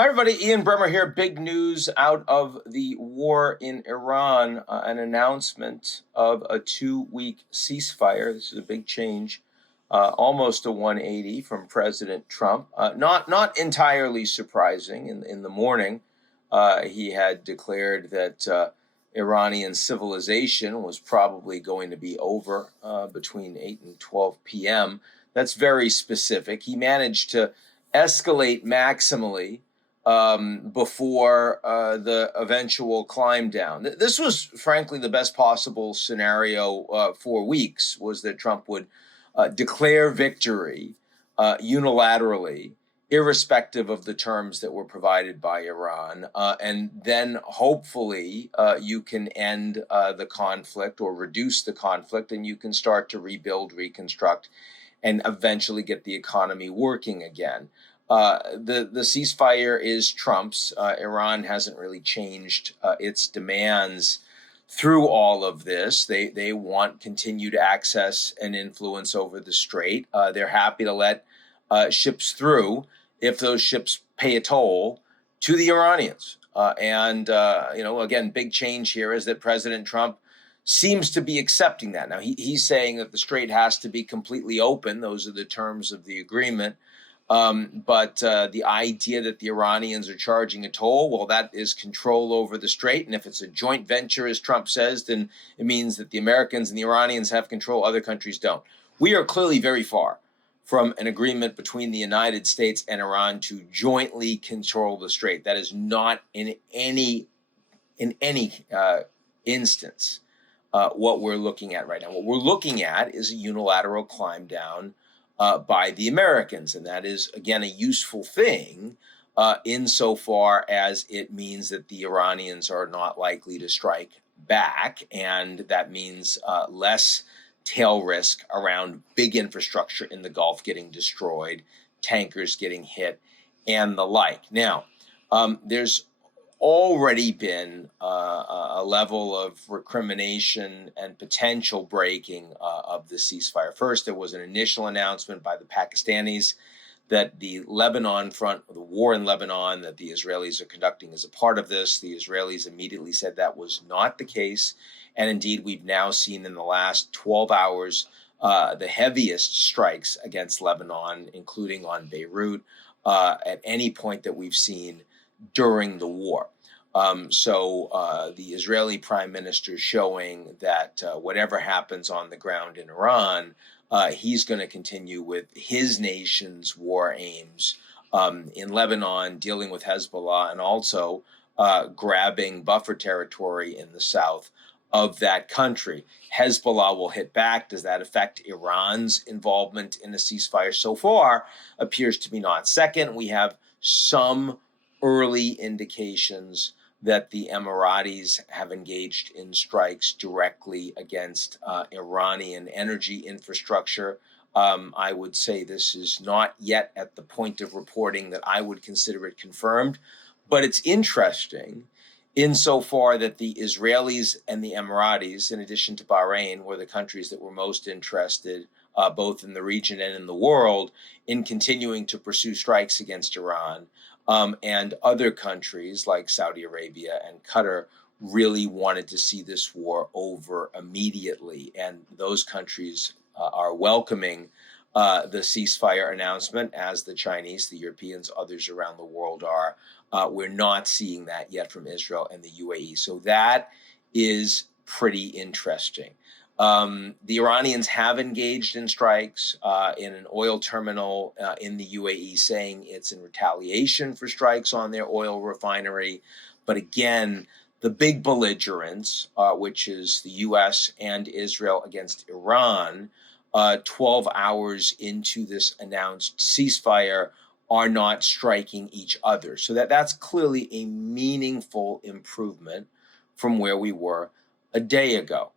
Hi, everybody. Ian Bremmer here. Big news out of the war in Iran. An announcement of a 2-week ceasefire. This is a big change, almost a 180 from President Trump. Not entirely surprising. In the morning, he had declared that Iranian civilization was probably going to be over between 8 and 12 p.m. That's very specific. He managed to escalate maximally before the eventual climb down. This was, frankly, the best possible scenario for weeks, was that Trump would declare victory unilaterally, irrespective of the terms that were provided by Iran. And then hopefully you can end the conflict or reduce the conflict, and you can start to rebuild, reconstruct, and eventually get the economy working again. The ceasefire is Trump's. Iran hasn't really changed its demands through all of this. They want continued access and influence over the strait. They're happy to let ships through if those ships pay a toll to the Iranians. Again, big change here is that President Trump seems to be accepting that. Now, he's saying that the strait has to be completely open. Those are the terms of the agreement. But the idea that the Iranians are charging a toll, well, that is control over the strait. And if it's a joint venture, as Trump says, then it means that the Americans and the Iranians have control, other countries don't. We are clearly very far from an agreement between the United States and Iran to jointly control the strait. That is not in any instance what we're looking at right now. What we're looking at is a unilateral climb down by the Americans. And that is, again, a useful thing insofar as it means that the Iranians are not likely to strike back. And that means less tail risk around big infrastructure in the Gulf getting destroyed, tankers getting hit, and the like. Now, there's already been a level of recrimination and potential breaking of the ceasefire. First, there was an initial announcement by the Pakistanis that the Lebanon front, the war in Lebanon that the Israelis are conducting is a part of this. The Israelis immediately said that was not the case. And indeed, we've now seen in the last 12 hours the heaviest strikes against Lebanon, including on Beirut, at any point that we've seen during the war. The Israeli prime minister showing that whatever happens on the ground in Iran, he's going to continue with his nation's war aims in Lebanon, dealing with Hezbollah, and also grabbing buffer territory in the south of that country. Hezbollah will hit back. Does that affect Iran's involvement in the ceasefire? So far, appears to be not. Second, we have some early indications that the Emiratis have engaged in strikes directly against Iranian energy infrastructure. I would say this is not yet at the point of reporting that I would consider it confirmed, but it's interesting insofar that the Israelis and the Emiratis, in addition to Bahrain, were the countries that were most interested, both in the region and in the world, in continuing to pursue strikes against Iran. And other countries like Saudi Arabia and Qatar really wanted to see this war over immediately. And those countries are welcoming the ceasefire announcement, as the Chinese, the Europeans, others around the world are. We're not seeing that yet from Israel and the UAE. So that is pretty interesting. The Iranians have engaged in strikes in an oil terminal in the UAE, saying it's in retaliation for strikes on their oil refinery. But again, the big belligerents, which is the U.S. and Israel against Iran, 12 hours into this announced ceasefire, are not striking each other. So that's clearly a meaningful improvement from where we were a day ago.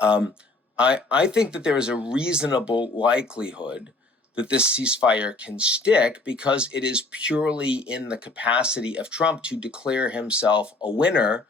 I think that there is a reasonable likelihood that this ceasefire can stick, because it is purely in the capacity of Trump to declare himself a winner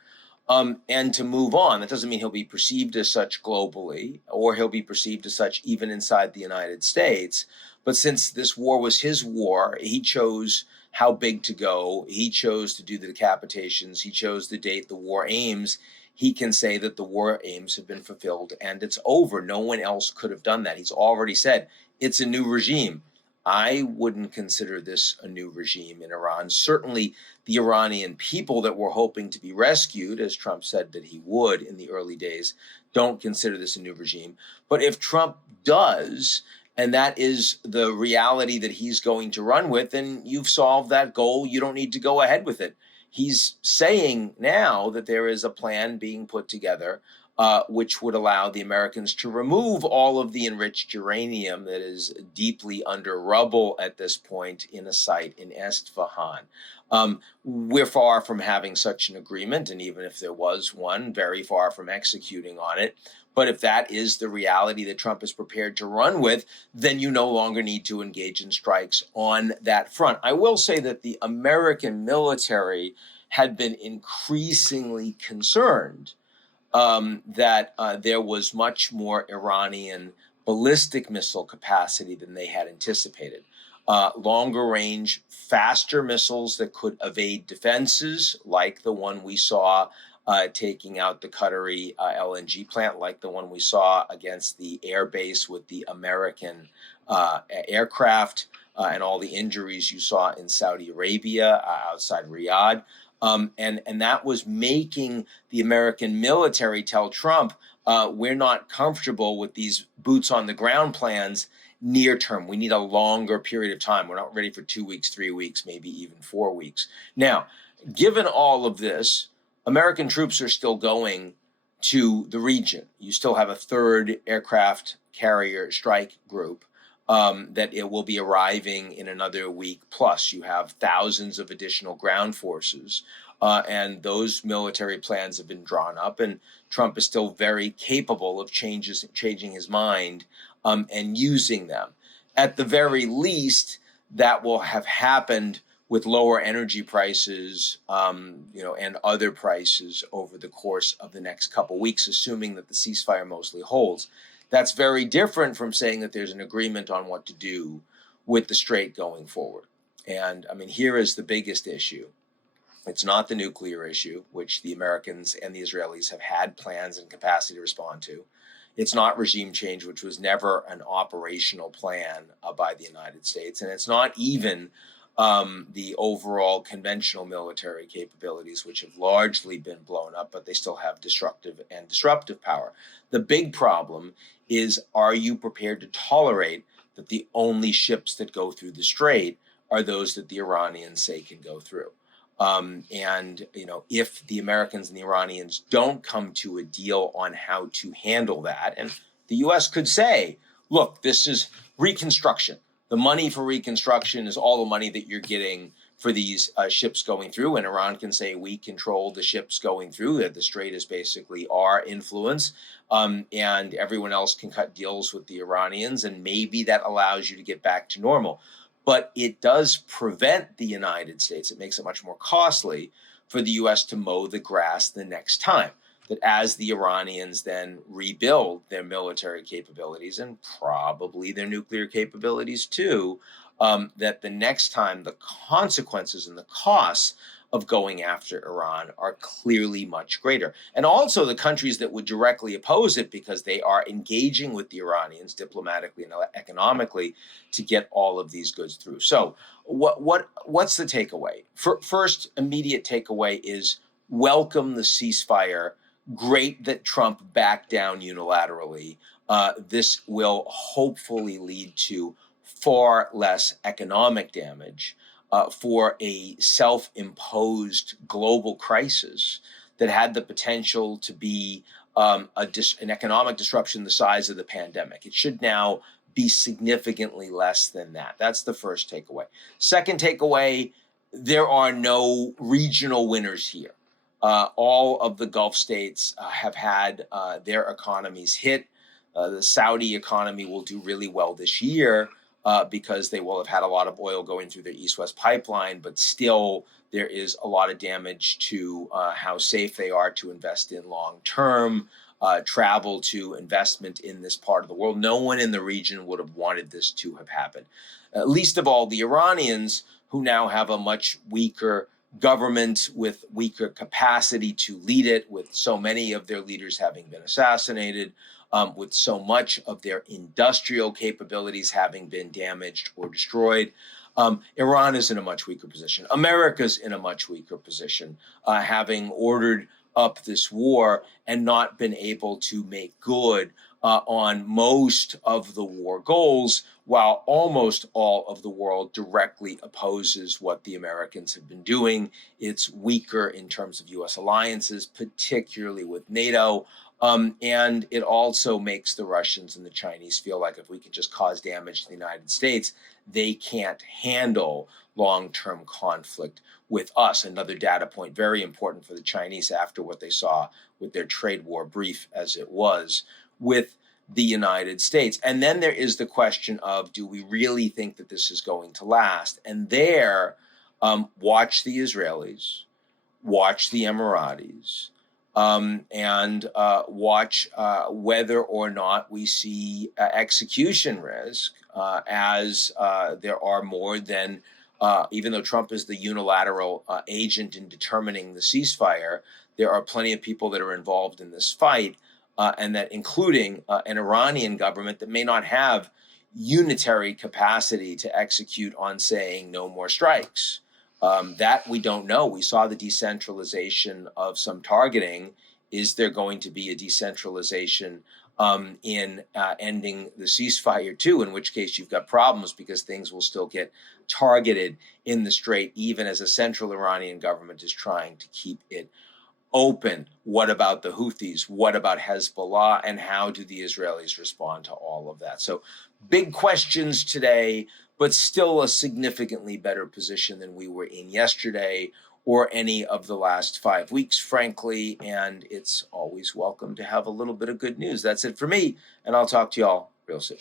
and to move on. That doesn't mean he'll be perceived as such globally, or he'll be perceived as such even inside the United States. But since this war was his war, he chose how big to go. He chose to do the decapitations. He chose the date, the war aims. He can say that the war aims have been fulfilled and it's over. No one else could have done that. He's already said it's a new regime. I wouldn't consider this a new regime in Iran. Certainly, the Iranian people that were hoping to be rescued, as Trump said that he would in the early days, don't consider this a new regime. But if Trump does, and that is the reality that he's going to run with, then you've solved that goal. You don't need to go ahead with it. He's saying now that there is a plan being put together which would allow the Americans to remove all of the enriched uranium that is deeply under rubble at this point in a site in Esfahan. We're far from having such an agreement, and even if there was one, very far from executing on it. But if that is the reality that Trump is prepared to run with, then you no longer need to engage in strikes on that front. I will say that the American military had been increasingly concerned that there was much more Iranian ballistic missile capacity than they had anticipated. Longer range, faster missiles that could evade defenses, like the one we saw taking out the Qatari LNG plant, like the one we saw against the air base with the American aircraft, and all the injuries you saw in Saudi Arabia outside Riyadh. And that was making the American military tell Trump, we're not comfortable with these boots on the ground plans near term. We need a longer period of time. We're not ready for 2 weeks, 3 weeks, maybe even 4 weeks. Now, given all of this, American troops are still going to the region. You still have a third aircraft carrier strike group that it will be arriving in another week. Plus, you have thousands of additional ground forces, and those military plans have been drawn up. And Trump is still very capable of changing his mind and using them. At the very least, that will have happened with lower energy prices, and other prices over the course of the next couple weeks, assuming that the ceasefire mostly holds. That's very different from saying that there's an agreement on what to do with the Strait going forward. And I mean, here is the biggest issue. It's not the nuclear issue, which the Americans and the Israelis have had plans and capacity to respond to. It's not regime change, which was never an operational plan by the United States. And it's not even the overall conventional military capabilities, which have largely been blown up, but they still have destructive and disruptive power. The big problem is, are you prepared to tolerate that the only ships that go through the strait are those that the Iranians say can go through? If the Americans and the Iranians don't come to a deal on how to handle that, and the U.S. could say, look, this is reconstruction. The money for reconstruction is all the money that you're getting for these ships going through. And Iran can say, we control the ships going through, that the strait is basically our influence. And everyone else can cut deals with the Iranians. And maybe that allows you to get back to normal. But it does prevent the United States. It makes it much more costly for the U.S. to mow the grass the next time. That as the Iranians then rebuild their military capabilities and probably their nuclear capabilities too, that the next time the consequences and the costs of going after Iran are clearly much greater. And also the countries that would directly oppose it, because they are engaging with the Iranians diplomatically and economically to get all of these goods through. So what's the takeaway? First immediate takeaway is welcome the ceasefire. Great that Trump backed down unilaterally. This will hopefully lead to far less economic damage for a self-imposed global crisis that had the potential to be an economic disruption the size of the pandemic. It should now be significantly less than that. That's the first takeaway. Second takeaway, there are no regional winners here. All of the Gulf states have had their economies hit. The Saudi economy will do really well this year because they will have had a lot of oil going through their east-west pipeline, but still there is a lot of damage to how safe they are to invest in long-term, travel to investment in this part of the world. No one in the region would have wanted this to have happened. Least of all the Iranians, who now have a much weaker government with weaker capacity to lead it, with so many of their leaders having been assassinated, with so much of their industrial capabilities having been damaged or destroyed. Iran is in a much weaker position. America's in a much weaker position, having ordered up this war and not been able to make good on most of the war goals, while almost all of the world directly opposes what the Americans have been doing. It's weaker in terms of U.S. alliances, particularly with NATO. And it also makes the Russians and the Chinese feel like if we can just cause damage to the United States, they can't handle long-term conflict with us. Another data point, very important for the Chinese after what they saw with their trade war, brief as it was, with the United States. And then there is the question of, do we really think that this is going to last? And there, watch the Israelis, watch the Emiratis, and watch whether or not we see execution risk as there are more than, even though Trump is the unilateral agent in determining the ceasefire, there are plenty of people that are involved in this fight, and that including an Iranian government that may not have unitary capacity to execute on saying no more strikes. That we don't know. We saw the decentralization of some targeting. Is there going to be a decentralization in ending the ceasefire too? In which case you've got problems because things will still get targeted in the Strait, even as a central Iranian government is trying to keep it open. What about the Houthis? What about Hezbollah? And how do the Israelis respond to all of that? So big questions today, but still a significantly better position than we were in yesterday or any of the last 5 weeks, frankly. And it's always welcome to have a little bit of good news. That's it for me. And I'll talk to y'all real soon.